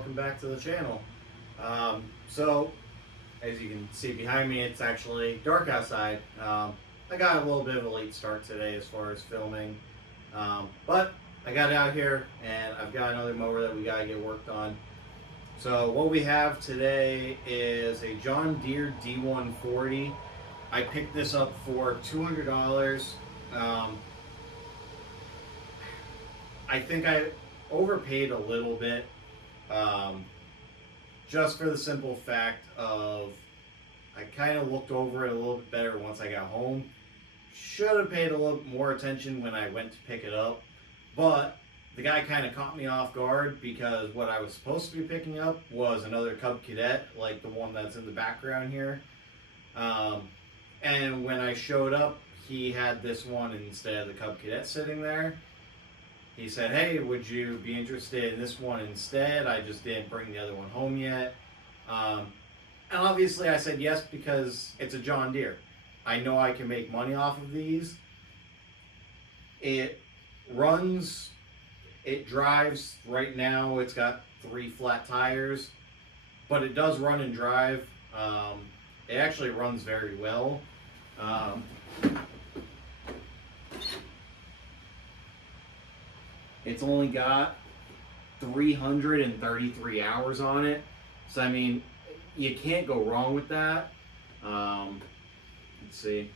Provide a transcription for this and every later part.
welcome back to the channel. So as you can see behind me, it's actually dark outside. I got a little bit of a late start today as far as filming, but I got out here and I've got another mower that we gotta get worked on. So what we have today is a John Deere D140. I picked this up for $200. I think I overpaid a little bit, just for the simple fact of I kind of looked over it a little bit better once I got home. Should have paid a little more attention when I went to pick it up, but the guy kind of caught me off guard because what I was supposed to be picking up was another Cub Cadet, like the one that's in the background here. And when I showed up, he had this one instead of the Cub Cadet sitting there. He said, "Hey, would you be interested in this one instead? I just didn't bring the other one home yet." And obviously I said yes because it's a John Deere. I know I can make money off of these. It runs, it drives. Right now it's got 3 flat tires, but it does run and drive. It actually runs very well. It's only got 333 hours on it. So, I mean, you can't go wrong with that. Let's see.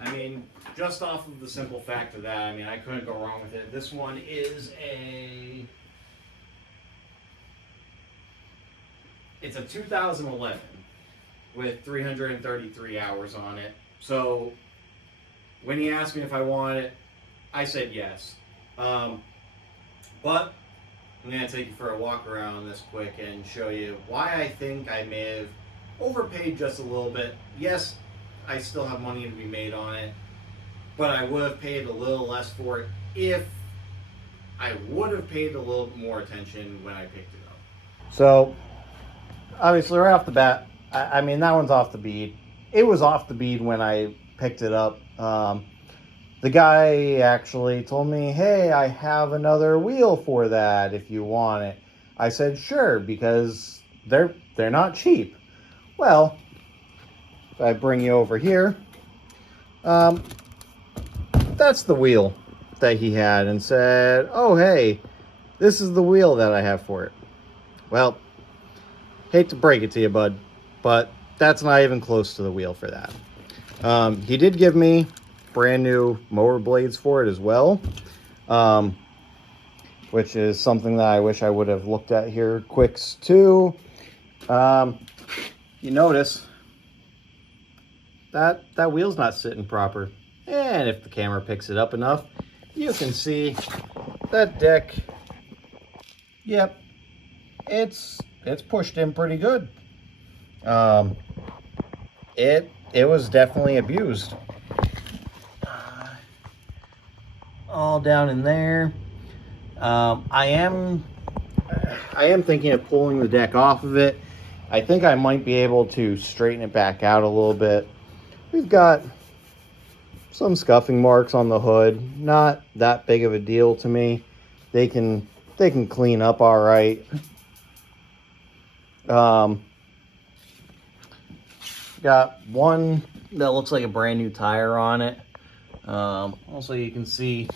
I mean, just off of the simple fact of that, I mean, I couldn't go wrong with it. This one is it's a 2011 with 333 hours on it. So when he asked me if I wanted it, I said yes. But I'm gonna take you for a walk around this quick and show you why I think I may have overpaid just a little bit. Yes, I still have money to be made on it, but I would have paid a little less for it if I would have paid a little more attention when I picked it up. So, obviously right off the bat, I mean, that one's off the bead. It was off the bead when I picked it up. The guy actually told me, "Hey, I have another wheel for that if you want it." I said, "Sure," because they're not cheap. Well, if I bring you over here, that's the wheel that he had and said, "Oh, hey, this is the wheel that I have for it." Well, hate to break it to you, bud, but that's not even close to the wheel for that. He did give me brand new mower blades for it as well, which is something that I wish I would have looked at here quick too. You notice that wheel's not sitting proper. And if the camera picks it up enough, you can see that deck. Yep, it's pushed in pretty good. It was definitely abused. All down in there. I am thinking of pulling the deck off of it. I think I might be able to straighten it back out a little bit. We've got some scuffing marks on the hood, not that big of a deal to me. They can clean up all right. Got one that looks like a brand new tire on it. Also, you can see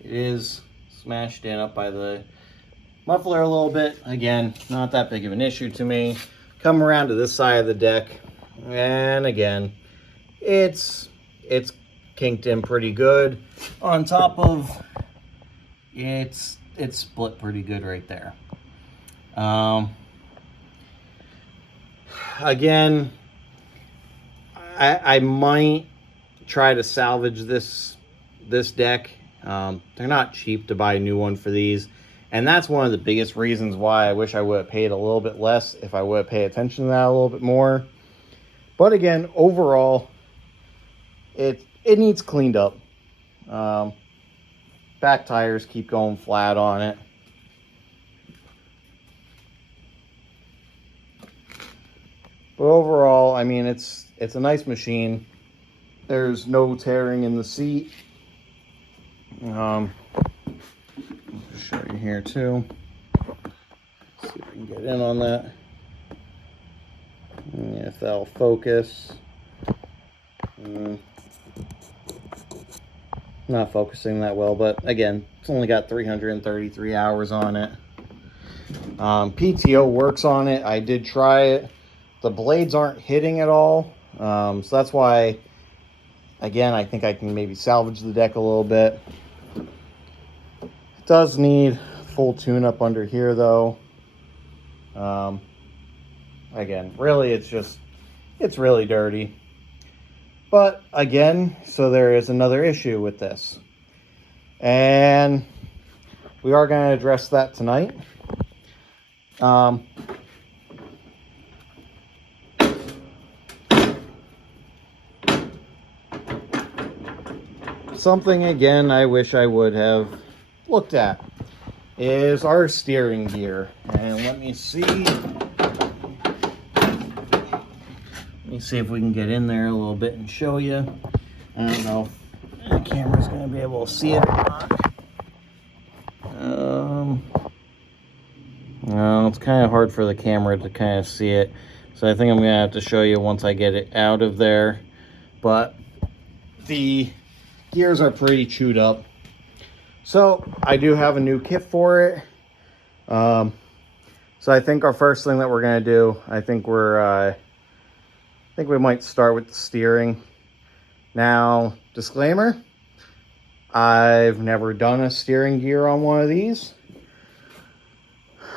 it is smashed in up by the muffler a little bit. Again, not that big of an issue to me. Come around to this side of the deck, and again, it's kinked in pretty good. On top of it's split pretty good right there. Again, I might try to salvage this deck. They're not cheap to buy a new one for these, and that's one of the biggest reasons why I wish I would have paid a little bit less if I would have paid attention to that a little bit more. But again, overall, it needs cleaned up. Back tires keep going flat on it. But overall, I mean, it's a nice machine. There's no tearing in the seat. I'll show you here too. See if we can get in on that. And if that'll focus. Not focusing that well, but again, it's only got 333 hours on it. PTO works on it. I did try it. The blades aren't hitting at all. So that's why, again, I think I can maybe salvage the deck a little bit. It does need full tune-up under here, though. Again, really, it's really dirty. But again, so there is another issue with this. And we are going to address that tonight. Something, again, I wish I would have looked at is our steering gear. And let me see if we can get in there a little bit and show you. I don't know if the camera's going to be able to see it or not. No, it's kind of hard for the camera to kind of see it. So I think I'm going to have to show you once I get it out of there. But the gears are pretty chewed up. So I do have a new kit for it. So I think our first thing that we're going to do, I think we might start with the steering. Now, disclaimer, I've never done a steering gear on one of these.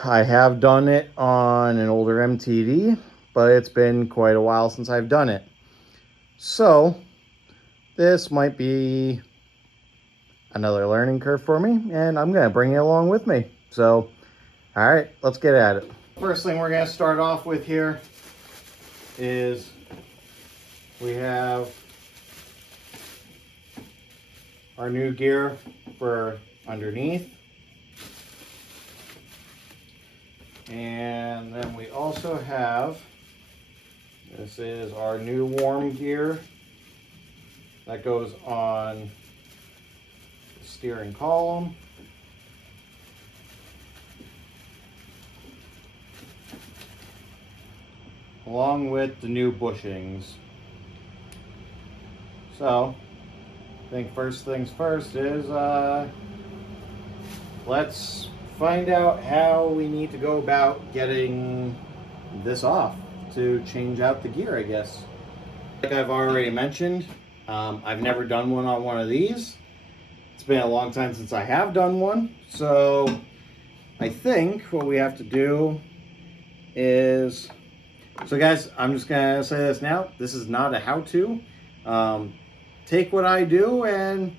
I have done it on an older MTD, but it's been quite a while since I've done it. So this might be another learning curve for me, and I'm going to bring it along with me. So, all right, let's get at it. First thing we're going to start off with here is we have our new gear for underneath. And then we also have, this is our new warm gear that goes on the steering column. Along with the new bushings. So, I think first things first is, let's find out how we need to go about getting this off to change out the gear, I guess. Like I've already mentioned, I've never done one on one of these. It's been a long time since I have done one. So I think what we have to do is, so guys, I'm just gonna say this now. This is not a how-to. Take what I do and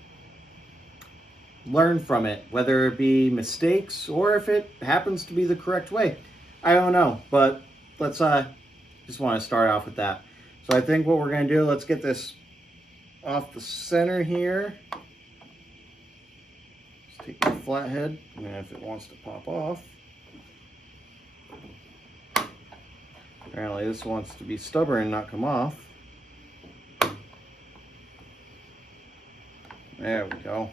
learn from it, whether it be mistakes or if it happens to be the correct way. I don't know, but let's just want to start off with that. So I think what we're going to do, let's get this off the center here. Let's take the flathead, and if it wants to pop off. Apparently this wants to be stubborn and not come off. There we go.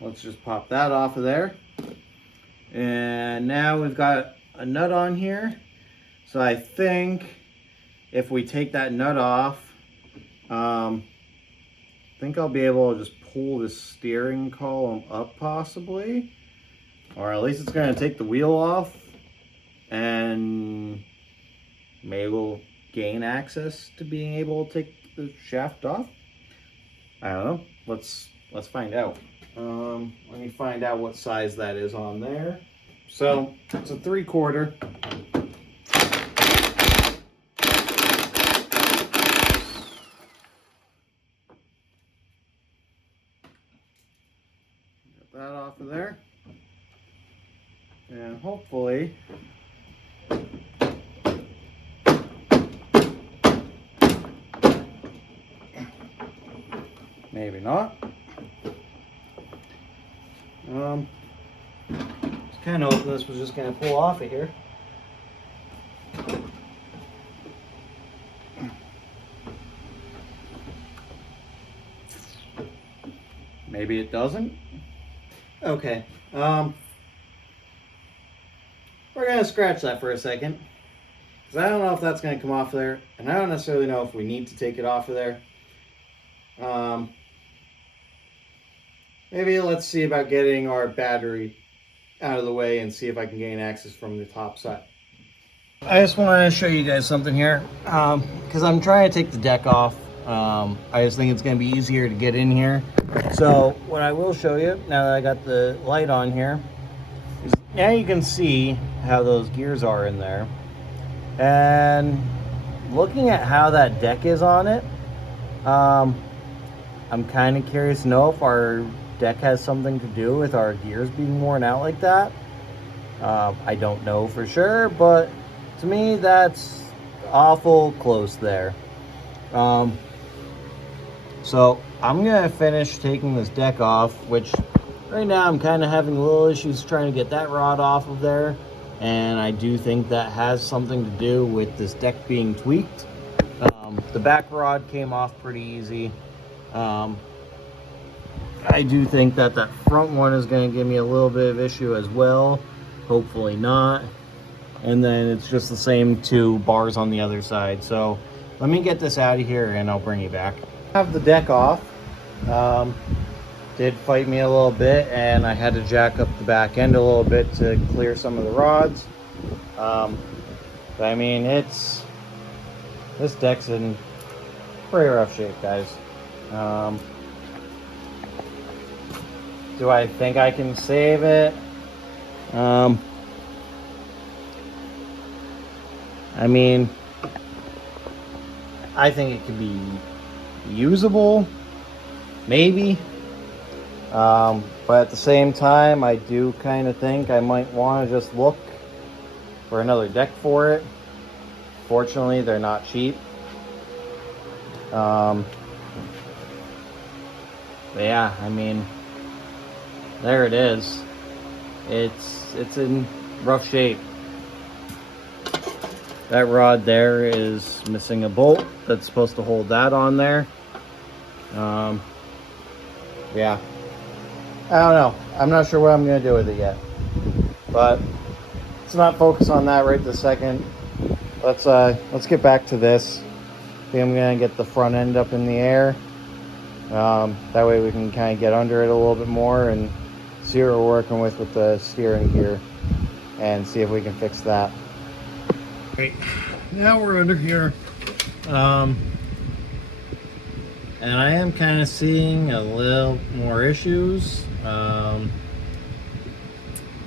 Let's just pop that off of there. And now we've got a nut on here. So I think if we take that nut off, I think I'll be able to just pull the steering column up possibly. Or at least it's going to take the wheel off. And maybe we'll gain access to being able to take the shaft off. I don't know. Let's find out. Let me find out what size that is on there. So it's a 3/4. Get that off of there. And hopefully maybe not. Just kind of hoping this was just going to pull off of here. Maybe it doesn't. Okay. We're gonna scratch that for a second, because I don't know if that's gonna come off there, and I don't necessarily know if we need to take it off of there. Maybe let's see about getting our battery out of the way and see if I can gain access from the top side. I just wanted to show you guys something here, because I'm trying to take the deck off. I just think it's going to be easier to get in here. So what I will show you, now that I got the light on here, is now you can see how those gears are in there. And looking at how that deck is on it, I'm kind of curious to know if our deck has something to do with our gears being worn out like that. I don't know for sure, but to me that's awful close there. So I'm gonna finish taking this deck off, which right now I'm kind of having a little issues trying to get that rod off of there, and I do think that has something to do with this deck being tweaked. The back rod came off pretty easy. I do think that that front one is going to give me a little bit of issue as well. Hopefully not. And then it's just the same two bars on the other side. So let me get this out of here and I'll bring you back. I have the deck off. Did fight me a little bit, and I had to jack up the back end a little bit to clear some of the rods. But I mean, this deck's in pretty rough shape, guys. Do I think I can save it? I mean, I think it could be usable, maybe. But at the same time, I do kind of think I might want to just look for another deck for it. Fortunately, they're not cheap. But yeah, I mean, there it is. It's in rough shape. That rod there is missing a bolt that's supposed to hold that on there. Yeah, I don't know. I'm not sure what I'm gonna do with it yet, but let's not focus on that right this second. Let's get back to this. I think I'm gonna get the front end up in the air. That way we can kind of get under it a little bit more and see what we're working with the steering gear and see if we can fix that. Right, now we're under here. And I am kind of seeing a little more issues. Not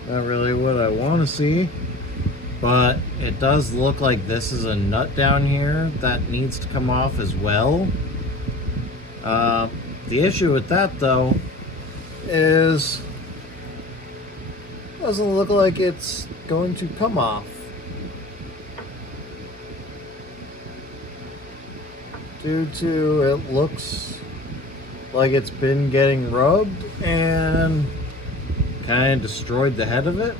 really what I want to see, but it does look like this is a nut down here that needs to come off as well. The issue with that though is it doesn't look like it's going to come off. Due to it looks like it's been getting rubbed and kind of destroyed the head of it,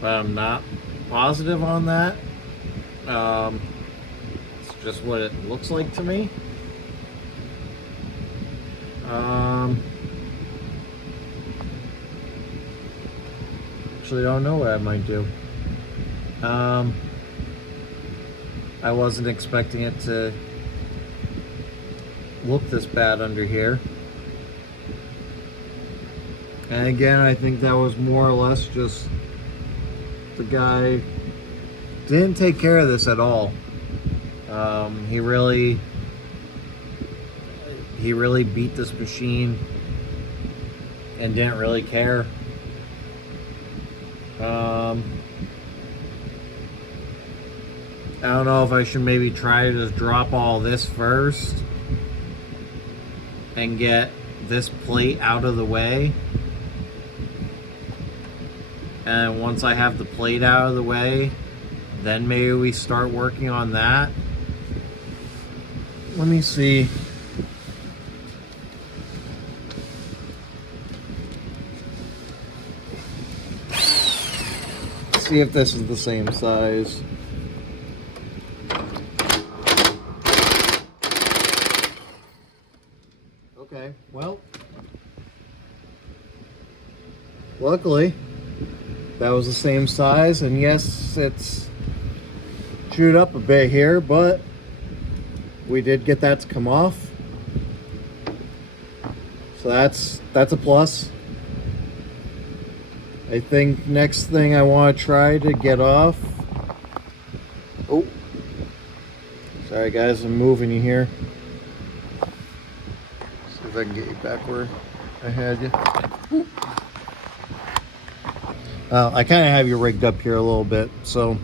but I'm not positive on that. It's just what it looks like to me. Actually, I don't know what I might do. I wasn't expecting it to look this bad under here. And again, I think that was more or less just the guy didn't take care of this at all. He really beat this machine and didn't really care. I don't know if I should maybe try to just drop all this first and get this plate out of the way. And once I have the plate out of the way, then maybe we start working on that. Let me see. See if this is the same size. luckily that was the same size, and yes, it's chewed up a bit here, but we did get that to come off, so that's a plus. I think next thing I want to try to get off, oh, sorry guys, I'm moving you here. See if I can get you back where I had you. I kind of have you rigged up here a little bit, so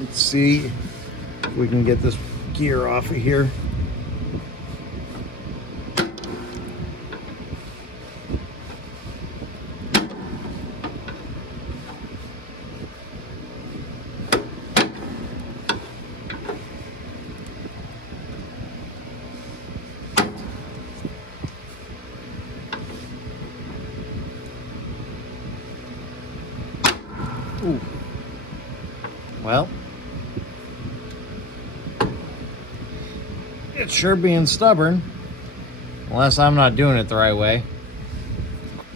let's see if we can get this gear off of here. Ooh. Well, it's sure being stubborn, unless I'm not doing it the right way,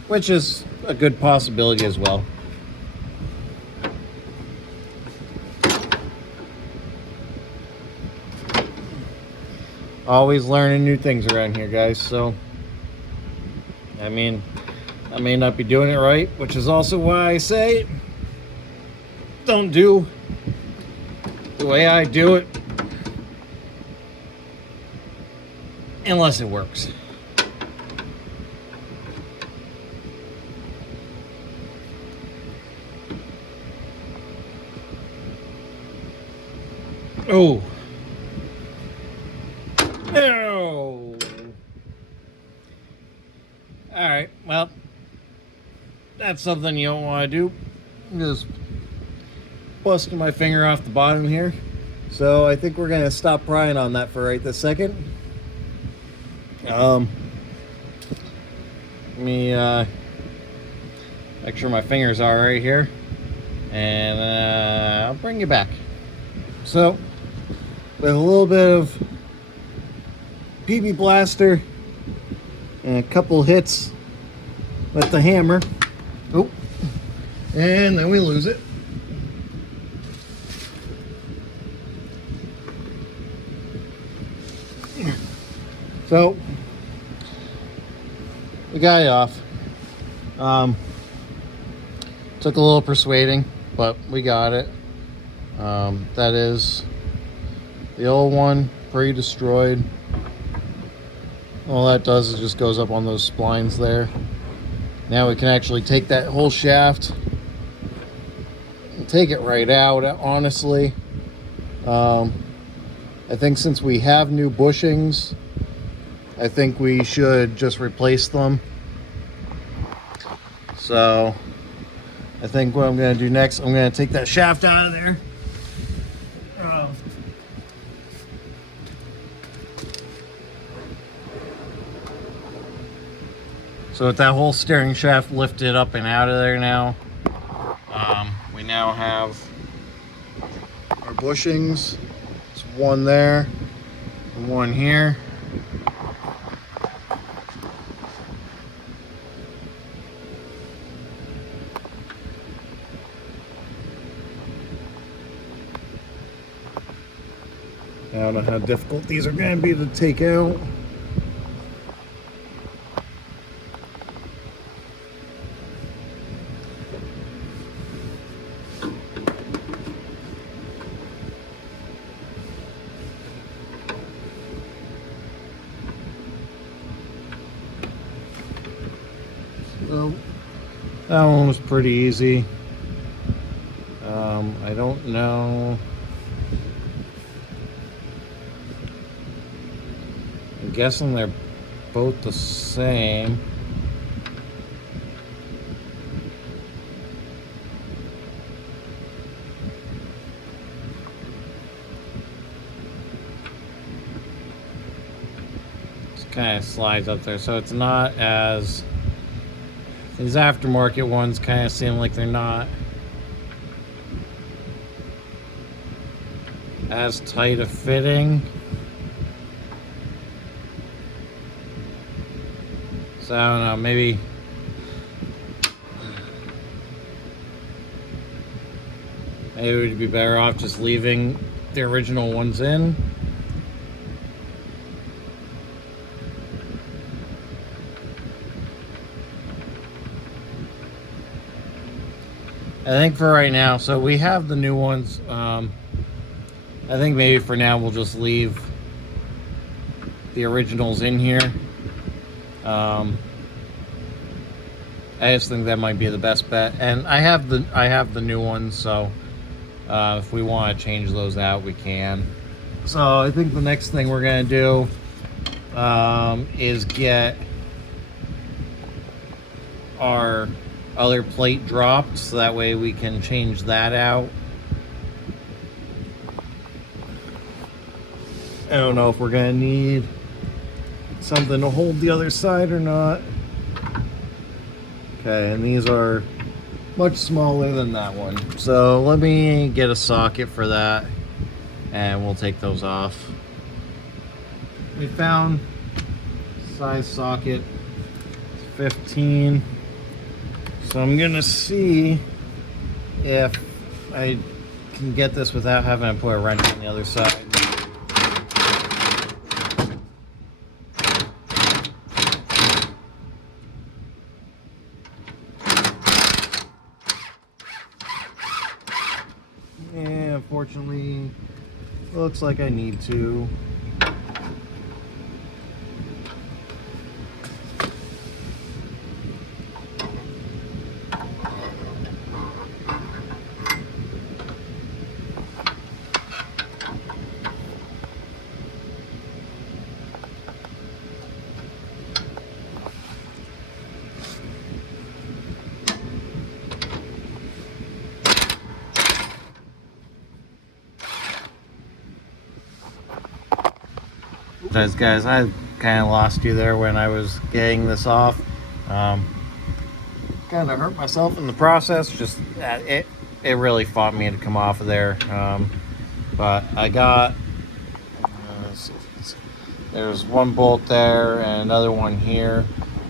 which is a good possibility as well. Always learning new things around here, guys, so I mean, I may not be doing it right, which is also why I say don't do the way I do it unless it works. Oh. No. All right, well, that's something you don't want to do. I'm just busting my finger off the bottom here. So I think we're going to stop prying on that for right this second. Let me make sure my fingers are right here. And I'll bring you back. So, with a little bit of PB Blaster and a couple hits with the hammer. Oh, and then we lose it. So we got it off. Took a little persuading, but we got it. That is the old one, pre-destroyed. All that does is just goes up on those splines there. Now we can actually take that whole shaft and take it right out, honestly. I think since we have new bushings, I think we should just replace them. So I think what I'm going to do next, I'm going to take that shaft out of there. So with that whole steering shaft lifted up and out of there now, we now have our bushings. There's one there and one here. I don't know how difficult these are going to be to take out. So that one was pretty easy. I don't know. I'm guessing they're both the same. It kind of slides up there, so it's not as... These aftermarket ones kind of seem like they're not as tight a fitting. So I don't know, maybe we'd be better off just leaving the original ones in. I think for right now, so we have the new ones. I think maybe for now we'll just leave the originals in here. I just think that might be the best bet, and I have the new ones, so if we want to change those out, we can. So I think the next thing we're gonna do is get our other plate dropped, so that way we can change that out. I don't know if we're gonna need something to hold the other side or not. Okay, and these are much smaller than that one. So let me get a socket for that and we'll take those off. We found size socket 15. So I'm gonna see if I can get this without having to put a wrench on the other side. Yeah, unfortunately, it looks like I need to. Guys, I kind of lost you there when I was getting this off. Kind of hurt myself in the process. Just it really fought me to come off of there. But I got there's one bolt there and another one here,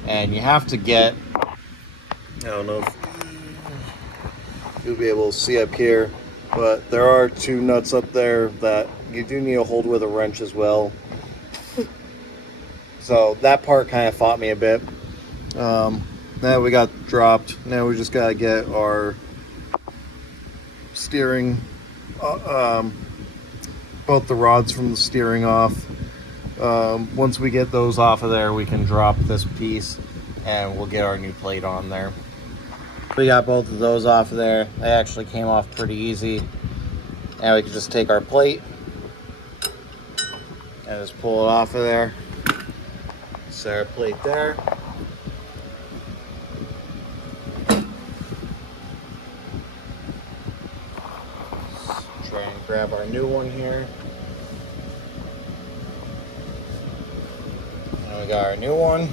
and you have to get, I don't know if you'll be able to see up here, but there are two nuts up there that you do need to hold with a wrench as well. So that part kind of fought me a bit. Now we got dropped. Now we just gotta get our steering, both the rods from the steering off. Once we get those off of there, we can drop this piece and we'll get our new plate on there. We got both of those off of there. They actually came off pretty easy. Now we can just take our plate and just pull it off of there. Set our plate there. Let's try and grab our new one here. And we got our new one.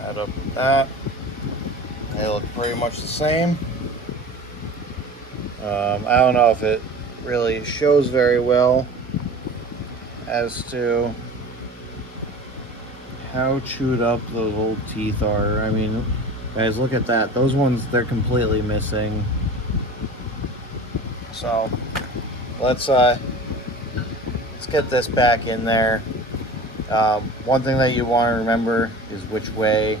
Add up that. They look pretty much the same. I don't know if it really shows very well as to how chewed up those old teeth are. I mean, guys, look at that. Those ones, they're completely missing. So let's get this back in there. One thing that you want to remember is which way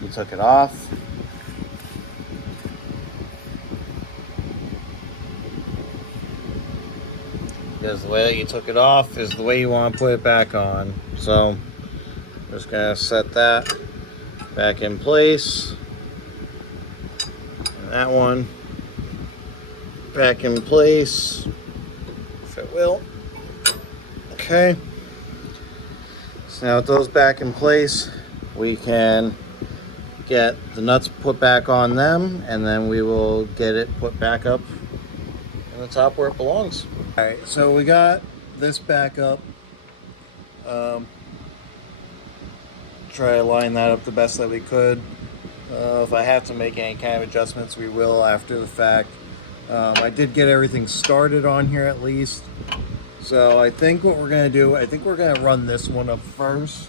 you took it off. Because the way that you took it off is the way you want to put it back on. So just gonna set that back in place. And that one back in place, if it will. Okay. So now with those back in place, we can get the nuts put back on them, and then we will get it put back up in the top where it belongs. All right, so we got this back up. Try to line that up the best that we could. If I have to make any kind of adjustments, we will after the fact. I did get everything started on here at least. So I think what we're going to do, I think we're going to run this one up first.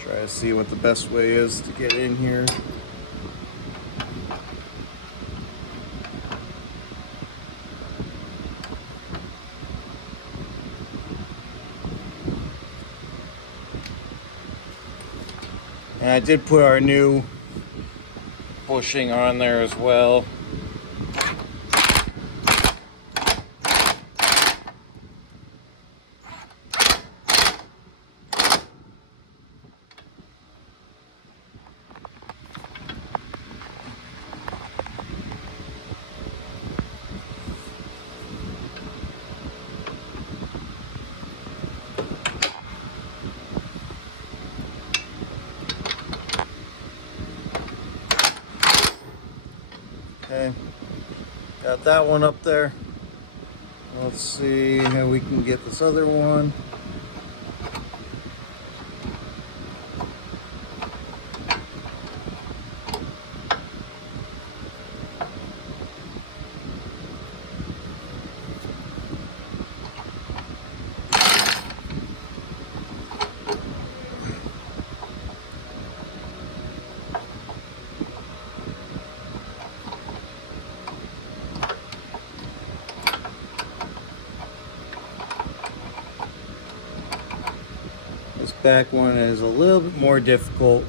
Try to see what the best way is to get in here. And I did put our new bushing on there as well. Okay, got that one up there. Let's see how we can get this other one. This back one is a little bit more difficult.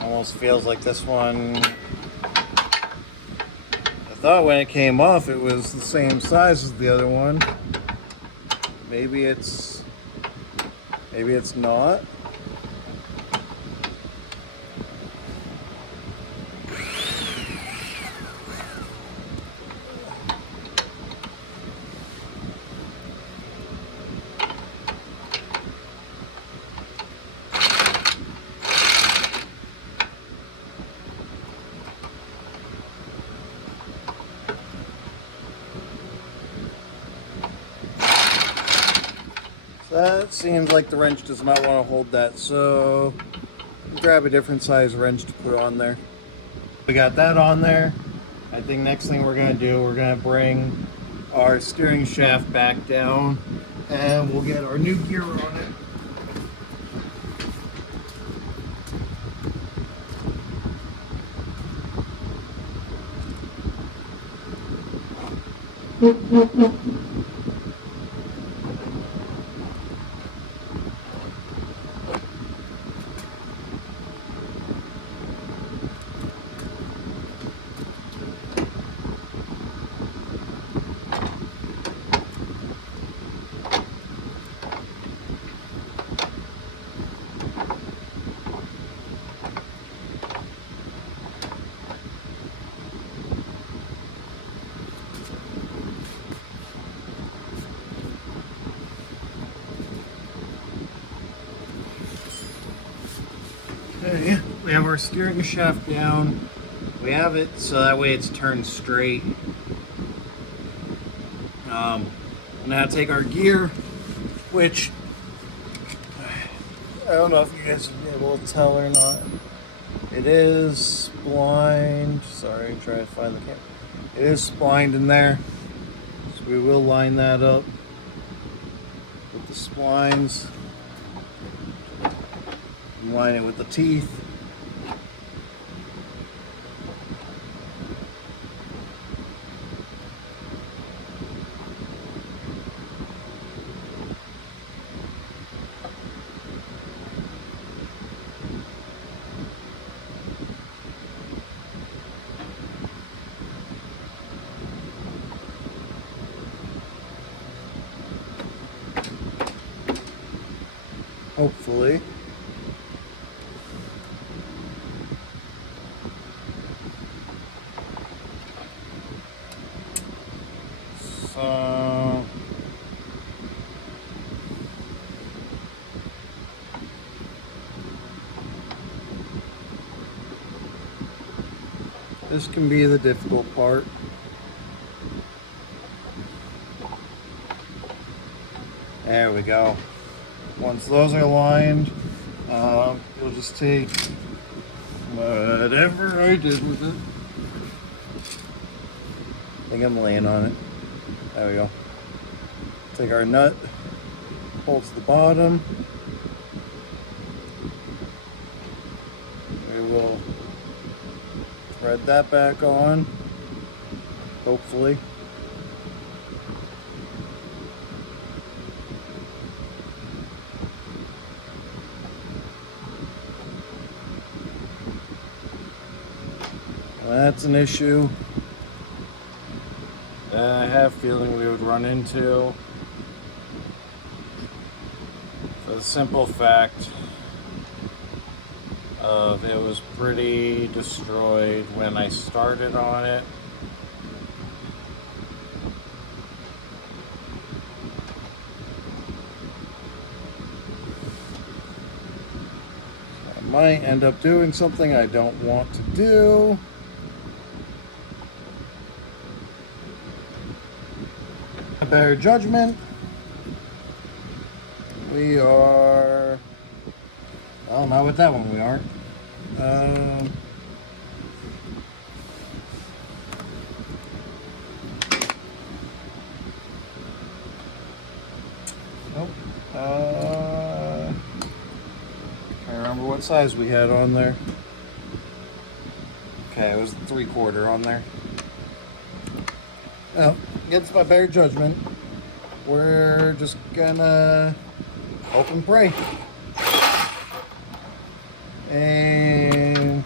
Almost feels like this one, I thought when it came off it was the same size as the other one. Maybe it's not. That seems like the wrench does not want to hold that, so grab a different size wrench to put on there. We got that on there. I think next thing we're going to do, we're going to bring our steering shaft back down and we'll get our new gear on it. Okay, we have our steering shaft down. We have it so that way it's turned straight. Now take our gear, which I don't know if you guys will be able to tell or not. It is splined. Sorry, I'm trying to find the camera. It is splined in there, so we will line that up with the splines. Line it with the teeth. Hopefully. So This can be the difficult part. There we go. Once those are lined, you'll just take whatever I did with it. I think I'm laying on it. There we go. Take our nut, holds the bottom. We will thread that back on, hopefully. That's an issue that I have a feeling we would run into, for the simple fact of it was pretty destroyed when I started on it. I might end up doing something I don't want to do. Better judgment. We are, well, not with that one we aren't. Nope. Can't remember what size we had on there. Okay, it was the 3/4 on there. Well, against my better judgment, we're just gonna hope and pray. And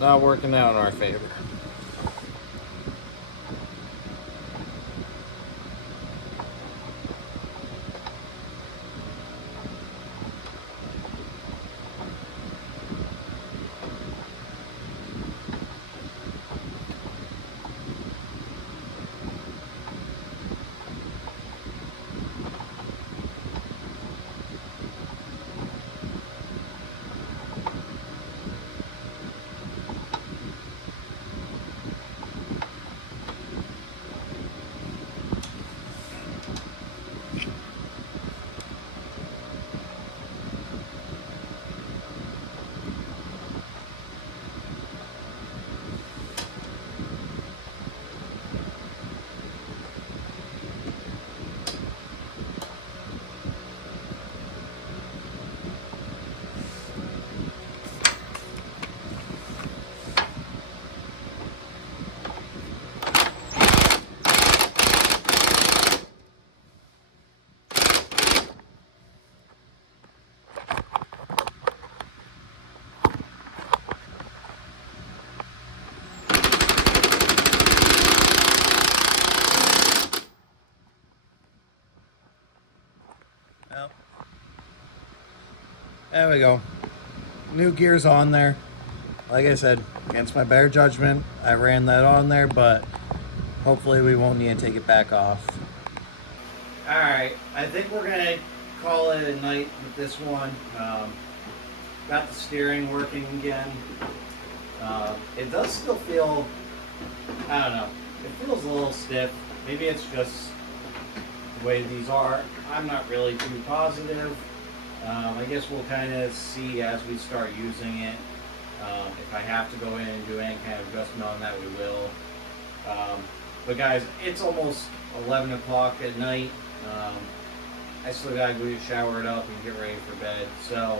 not working out in our favor. Well, there we go. New gear's on there. Like I said, against my better judgment, I ran that on there, but hopefully we won't need to take it back off. Alright, I think we're going to call it a night with this one. Got the steering working again. It does still feel, I don't know, it feels a little stiff. Maybe it's just the way these are. I'm not really too positive. I guess we'll kind of see as we start using it. If I have to go in and do any kind of adjustment on that, we will. But guys, it's almost 11 o'clock at night. I still gotta go shower it up and get ready for bed. So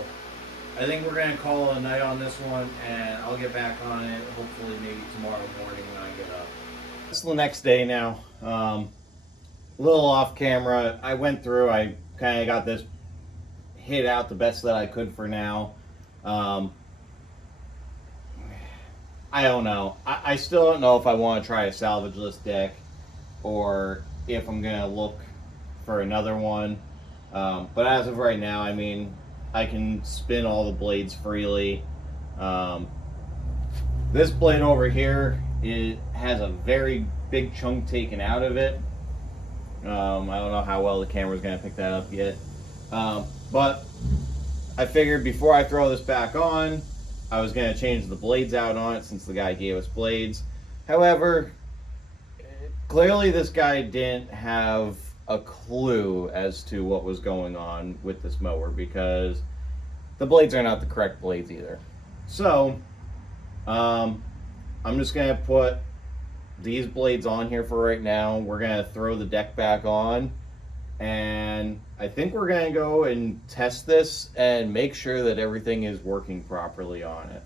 I think we're gonna call it a night on this one, and I'll get back on it hopefully maybe tomorrow morning when I get up. It's the next day now. A little off camera. I went through, I kind of got this hit out the best that I could for now. I don't know. I still don't know if I want to try to salvage this deck or if I'm going to look for another one. But as of right now, I mean, I can spin all the blades freely. This blade over here, it has a very big chunk taken out of it. I don't know how well the camera's going to pick that up yet. But I figured before I throw this back on, I was going to change the blades out on it since the guy gave us blades. However, clearly this guy didn't have a clue as to what was going on with this mower, because the blades are not the correct blades either. So I'm just going to put these blades on here for right now. We're going to throw the deck back on, and I think we're going to go and test this and make sure that everything is working properly on it.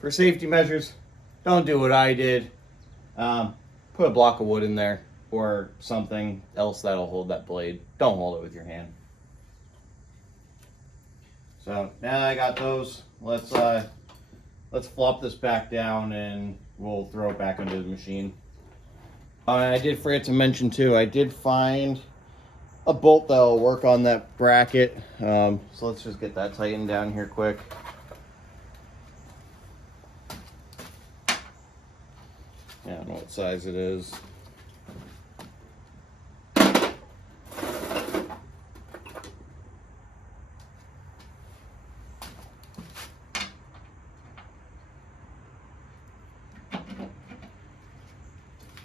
For safety measures, don't do what I did. Put a block of wood in there or something else that'll hold that blade. Don't hold it with your hand. So now that I got those, let's flop this back down and we'll throw it back into the machine. I did forget to mention too, I did find a bolt that'll work on that bracket. So let's just get that tightened down here quick. I don't know what size it is.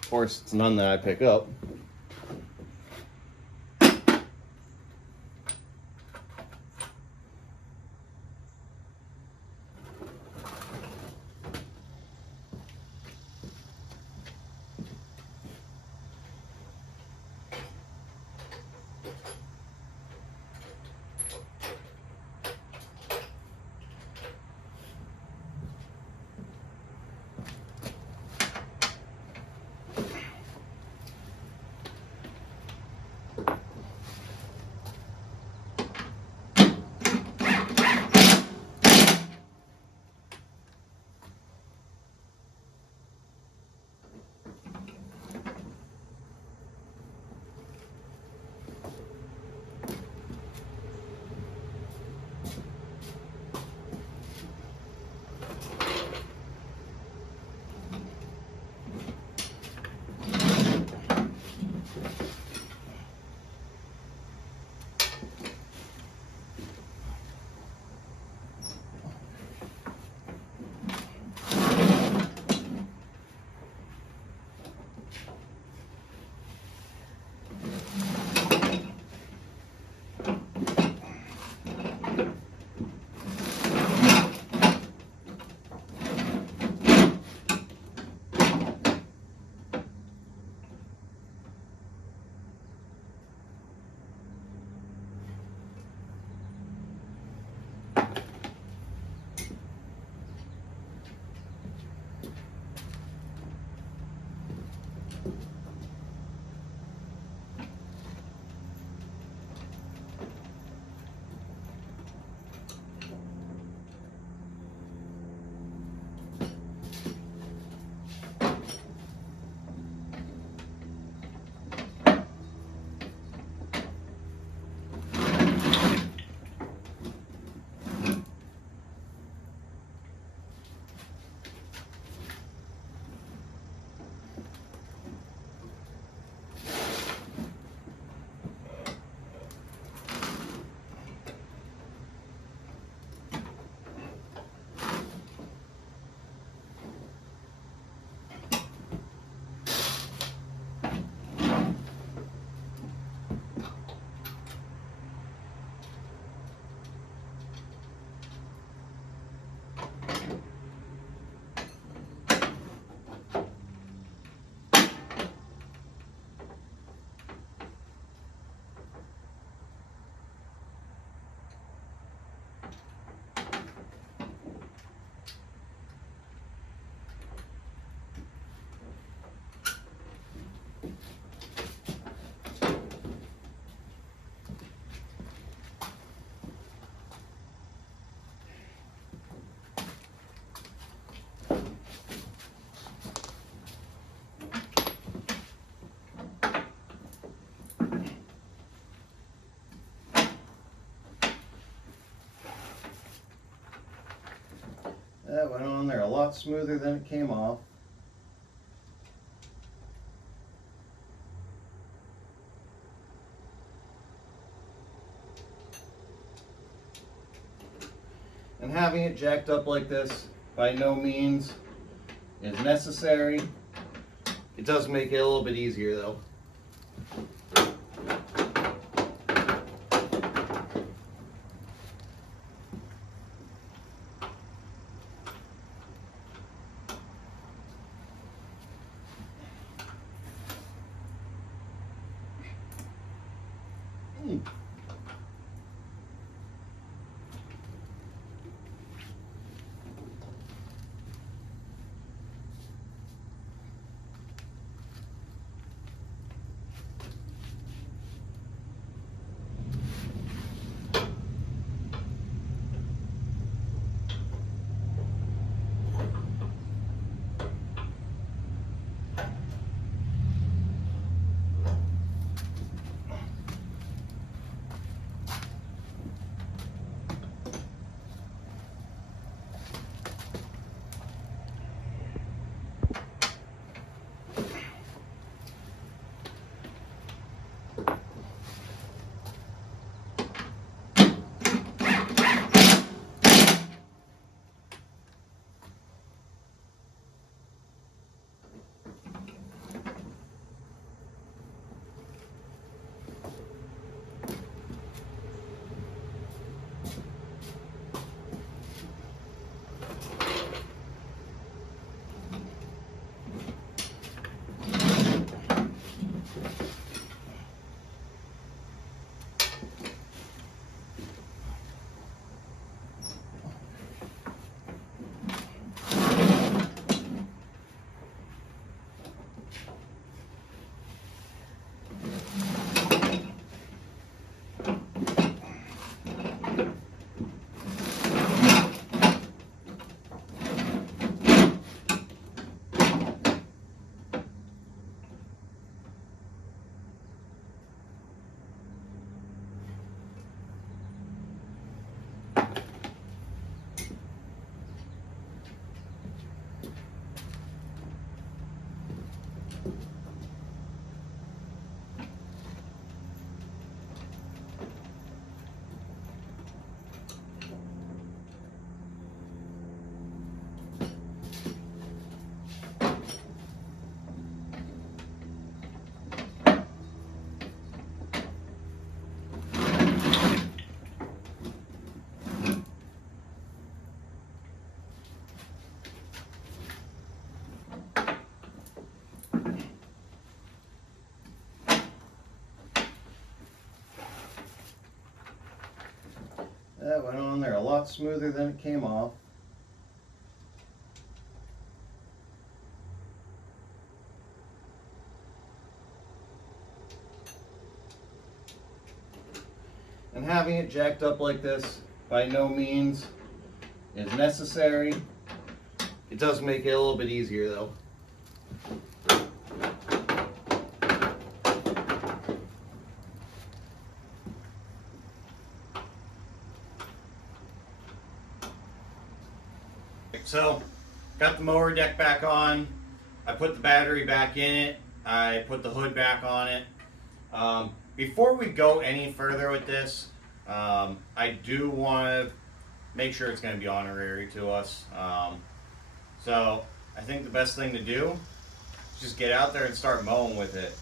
Of course, it's none that I pick up. a lot smoother than it came off. And having it jacked up like this by no means is necessary. It does make it a little bit easier though. That went on there a lot smoother than it came off. And having it jacked up like this by no means is necessary. It does make it a little bit easier though. So, got the mower deck back on. I put the battery back in it. I put the hood back on it. Before we go any further with this, I do want to make sure it's going to be honorary to us. So, I think the best thing to do is just get out there and start mowing with it.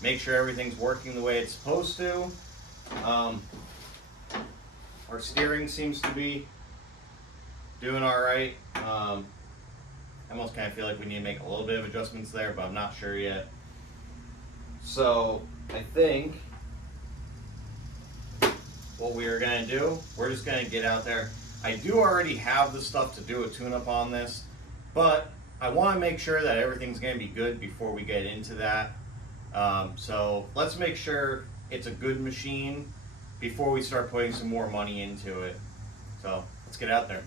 Make sure everything's working the way it's supposed to. Our steering seems to be doing all right. I almost kind of feel like we need to make a little bit of adjustments there, but I'm not sure yet. So I think what we are going to do, we're just going to get out there. I do already have the stuff to do a tune-up on this, but I want to make sure that everything's going to be good before we get into that. So let's make sure it's a good machine before we start putting some more money into it. So let's get out there.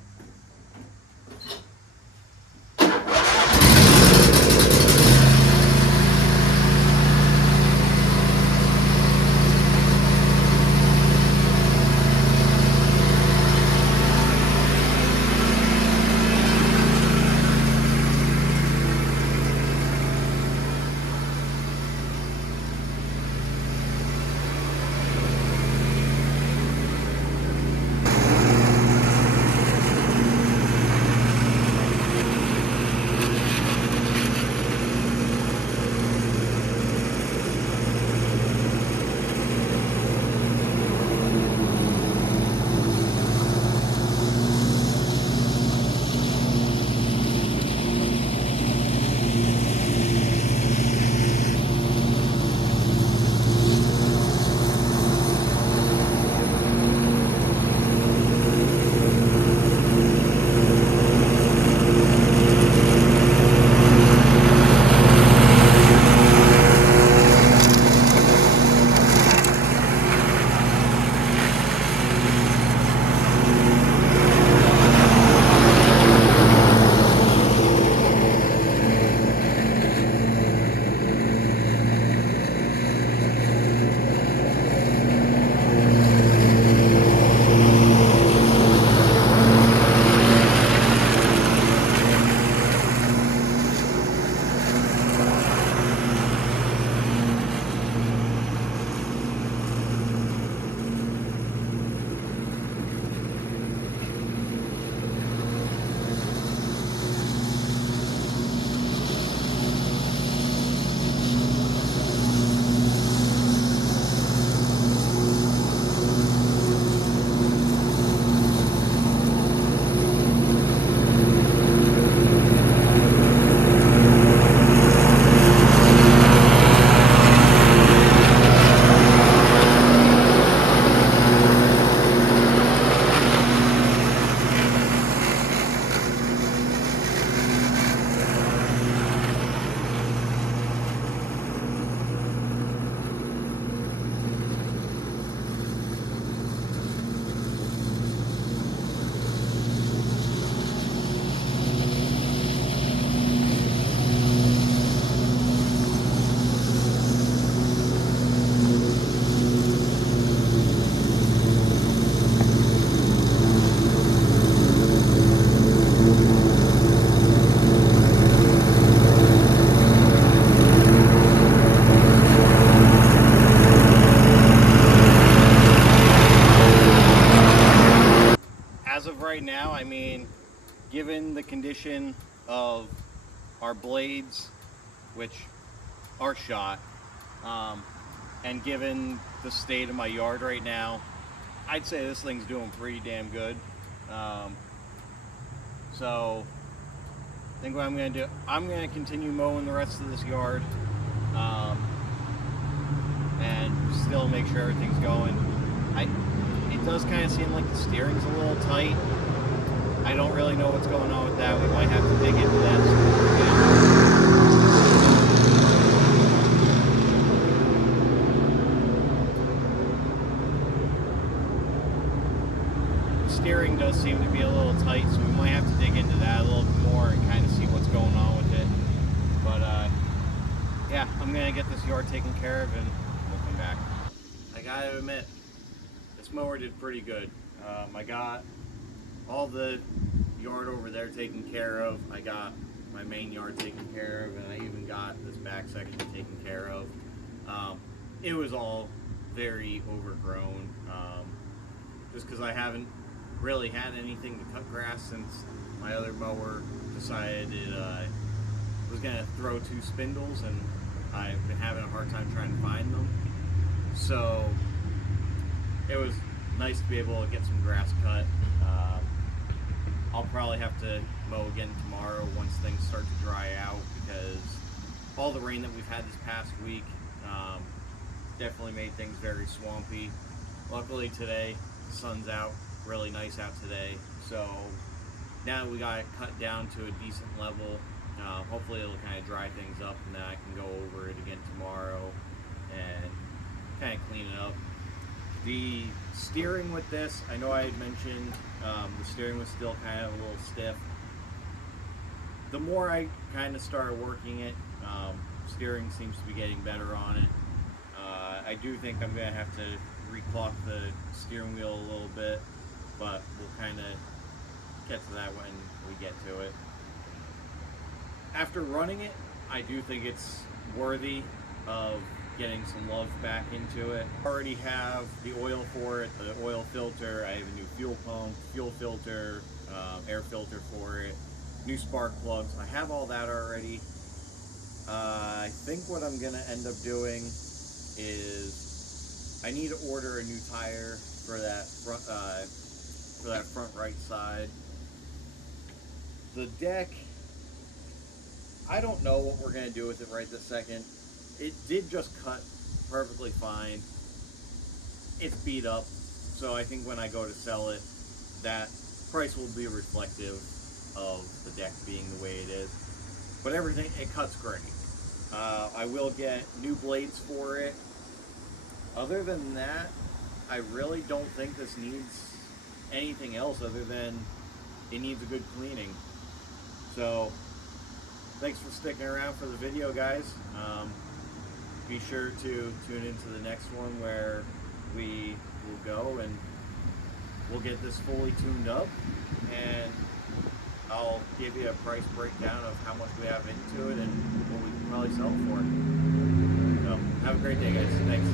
given the condition of our blades, which are shot, and given the state of my yard right now, I'd say this thing's doing pretty damn good. So I think what I'm going to do, I'm going to continue mowing the rest of this yard, and still make sure everything's going. It does kind of seem like the steering's a little tight. I don't really know what's going on with that. We might have to dig into that. The steering does seem to be a little tight, so we might have to dig into that a little bit more and kind of see what's going on with it. But yeah, I'm going to get this yard taken care of and we'll come back. I gotta admit, this mower did pretty good. I got all the yard over there taken care of. I got my main yard taken care of, and I even got this back section taken care of. It was all very overgrown, just because I haven't really had anything to cut grass since my other mower decided it was going to throw 2 spindles, and I've been having a hard time trying to find them. So it was nice to be able to get some grass cut. I'll probably have to mow again tomorrow once things start to dry out, because all the rain that we've had this past week definitely made things very swampy. Luckily today, the sun's out, really nice out today. So now that we got it cut down to a decent level, hopefully it'll kind of dry things up, and then I can go over it again tomorrow and kind of clean it up. The steering with this, I know I had mentioned the steering was still kind of a little stiff. The more I kind of started working it, steering seems to be getting better on it. I do think I'm going to have to reclock the steering wheel a little bit, but we'll kind of get to that when we get to it. After running it, I do think it's worthy of getting some love back into it. I already have the oil for it, the oil filter. I have a new fuel pump, fuel filter, air filter for it, new spark plugs. I have all that already. I think what I'm gonna end up doing is I need to order a new tire for that front right side. The deck, I don't know what we're gonna do with it right this second. It did just cut perfectly fine. It's beat up, so I think when I go to sell it, that price will be reflective of the deck being the way it is. But everything, it cuts great. I will get new blades for it. Other than that, I really don't think this needs anything else other than it needs a good cleaning. So thanks for sticking around for the video, guys. Be sure to tune into the next one where we will go and we'll get this fully tuned up, and I'll give you a price breakdown of how much we have into it and what we can probably sell it for. So have a great day, guys. Thanks.